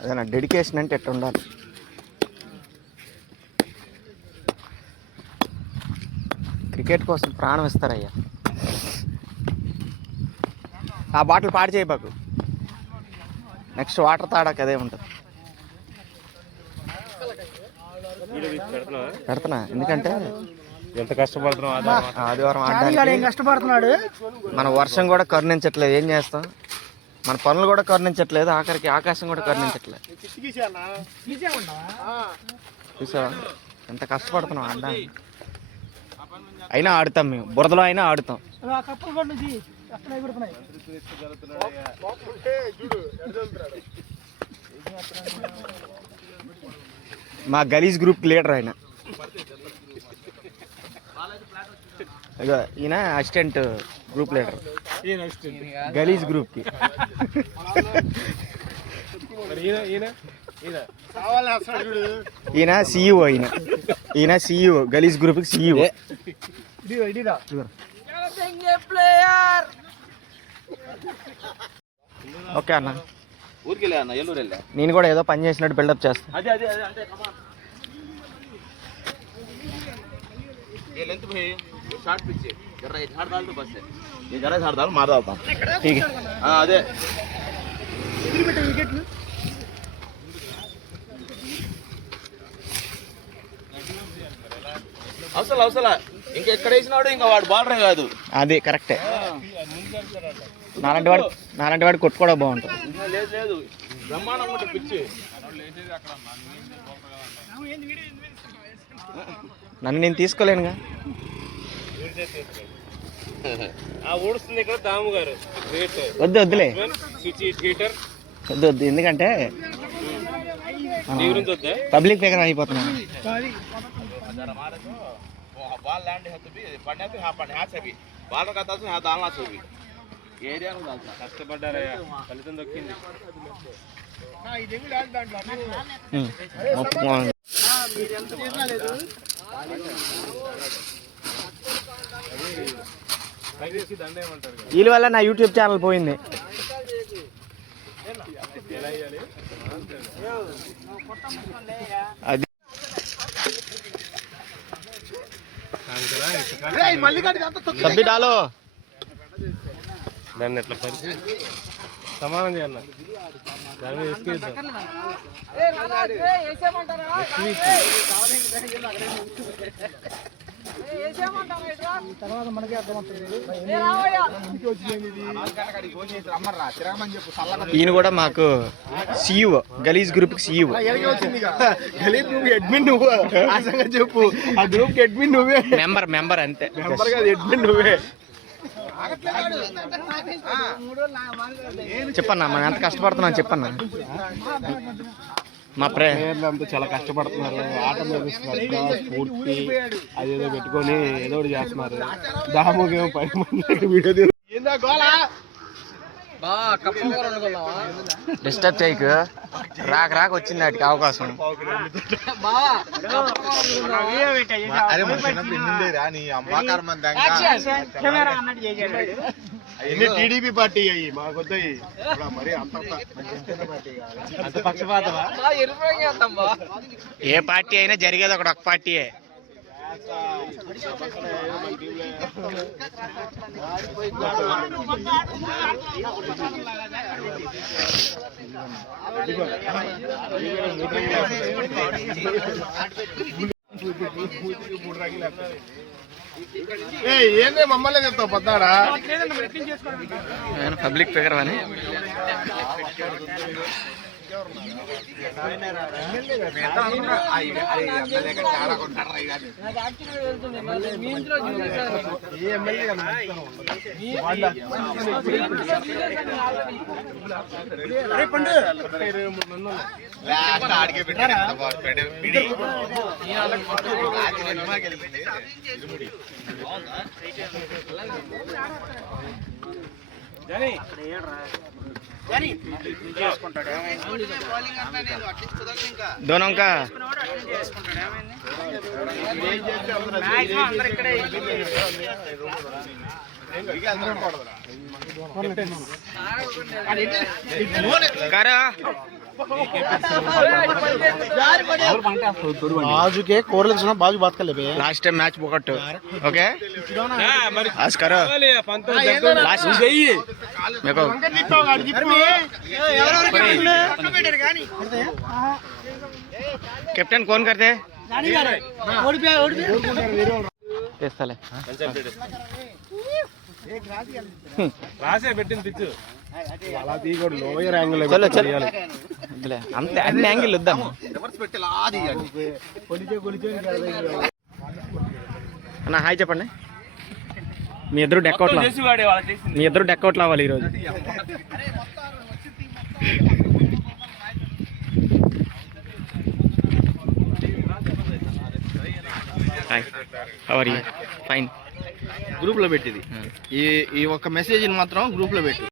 అదే నా డెడికేషన్ అంటే ఎట్లా ఉండాలి. క్రికెట్ కోసం ప్రాణం ఇస్తారయ్యా. ఆ బాటిల్ పాడు చేయబాకు. నెక్స్ట్ వాటర్ తాడాక అదే ఉంటుంది. పెడుతున్నా ఎందుకంటే ఎంత కష్టపడుతున్నాం. ఆదివారం ఆడడానికి కష్టపడుతున్నాడు. మన వర్షం కూడా కరుణించట్లేదు. ఏం చేస్తాం, మన పనులు కూడా కరుణించట్లేదు. ఆఖరికి ఆకాశం కూడా కరుణించట్లేదు. చూసావా ఎంత కష్టపడుతున్నాం ఆడడానికి. అయినా ఆడుతాం, మేము బురదలో అయినా ఆడుతాం. మా గలీజ్ గ్రూప్ లీడర్ ఆయన. ఈయన అసిస్టెంట్ గ్రూప్ లీడర్ గలీజ్ గ్రూప్ కి. ఈయన సిఇఓ. ఈయన సిఇఓ గలీజ్ గ్రూప్ కి సిఇఓ. ఓకే అన్న, నేను కూడా ఏదో పని చేసినట్టు బిల్డప్ చేస్తాను. शॉर्ट पिच है जरा झाड़ डाल तो बस है ये जरा झाड़ डाल मार डालता हूं ठीक है हां अदे विकेट అవసల ఇంకా ఎక్కడ వేసినాడు ఇంకా వాడు బాలరే కాదు. అది కరెక్టే. నాలాంటి వాడు కొట్టుకోవడం బాగుంటుంది. లేదు లేదు బ్రహ్మాండంగా ఉంటుంది పిచ్. నన్ను నేను తీసుకోలేనుగా. వద్దు వద్దులే, వద్దు ఎందుకంటే పబ్లిక్ ఫిగర్ అయిపోతున్నాను. बाल लैंड है तो भी पढ़ने तो हां पढ़ने हाथ से भी बाल का था हां डालना से भी एरिया को डालता కష్టపడ్డారయ్యా ఫలితం దక్కింది. నా ఇదేమి లాండ్ దాంట్లో ఒప్పుకోండి. మీరు ఎంత చేసినా లేదు పైకి దండే ఏమంటారు. వీళ్ళ వల్ల నా యూట్యూబ్ ఛానల్ పోయింది. అది సబ్బి డాలో దాన్ని ఎట్లా సమానం చేయాలి. దాని మీద ఎక్కిద్దాం. తర్వాత మనకే అర్థమవుతుంది. ఈయన కూడా మాకు సిఇఓ గలీజ్ గ్రూప్ కి సిఇఓ. గలీజ్ గ్రూప్ అడ్మిన్ నువ్వు ఆసంగా చెప్పు. ఆ గ్రూప్ కి అడ్మిన్ నువ్వే. మెంబర్ అంతే. మెంబర్ కాదు అడ్మిన్ నువ్వే. చెప్పన్నా మనం ఎంత కష్టపడుతున్నాం చెప్పన్నా. మా ప్రేయర్లంతా చాలా కష్టపడుతున్నారు. ఆట నేర్పిస్తున్నారు, స్ఫూర్తి అదేదో పెట్టుకొని ఏదో ఒకటి చేస్తున్నారు. దాముకేమో 10 మంది వీడియో డిస్టర్బ్ చేయకు. రాక వచ్చింది వాటికి అవకాశం. టీడీపీ పార్టీ అయ్యి మాకొద్దాయి మరి అంత పక్షపాతమా? ఏ పార్టీ అయినా జరిగేది ఒక పార్టీయే. ఏందే మమ్మల్ని చెప్తావు పొద్దాడా? పబ్లిక్ ఫిగర్ అని ఆడికే పెట్టారు. दोनों का करा बाजू के कोरले सुना बाजू बात कर ले बे लास्ट टाइम मैच बोकट ओके आज करो लास्ट मेरे को कैप्टन कौन करते हैं తెస్తాలే రాసే పెట్టింది పిచ్చు అలా తీయకూడదు లోయర్ యాంగిల్ చలో చలో వద్దులే, అంతే అన్ని యాంగిల్ వద్దాం. అన్న హాయ్ చెప్పండి. మీ ఇద్దరు డెక్అవుట్లో మీ ఇద్దరు డెక్అవుట్లు అవ్వాలి ఈరోజు. Hi how are you? Fine. గ్రూప్లో పెట్టింది ఈ ఒక్క మెసేజ్ మాత్రం గ్రూప్లో పెట్టి